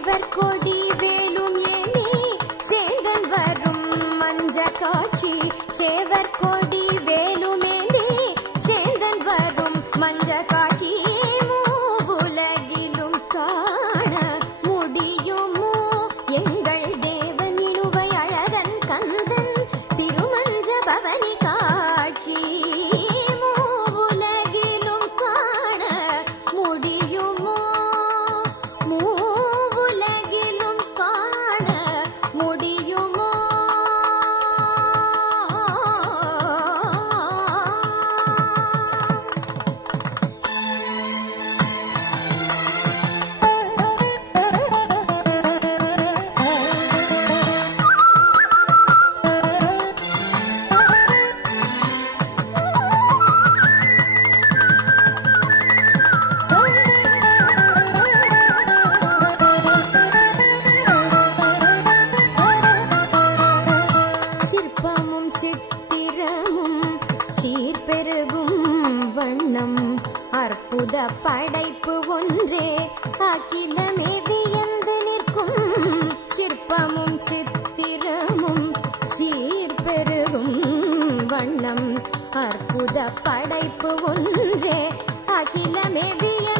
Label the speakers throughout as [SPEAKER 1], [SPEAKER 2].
[SPEAKER 1] தலைவர் கொடி வேலும் ஏந்தி சேந்தன் வரும் மஞ்ச காட்சி சேவர் அகிலமே வியந்து நிற்கும் சிற்பமும் சித்திரமும் சீர்பெருகும் வண்ணம் அற்புத படைப்பு ஒன்றே. அகிலமே வியந்து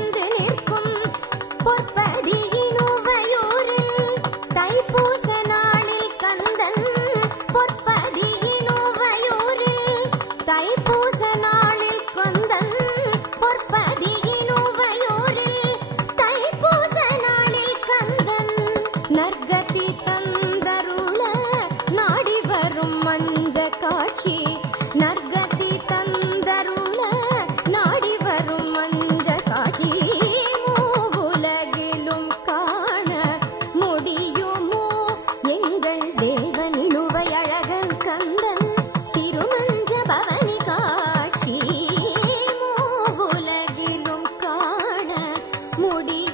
[SPEAKER 1] മുടി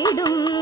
[SPEAKER 1] வீடும்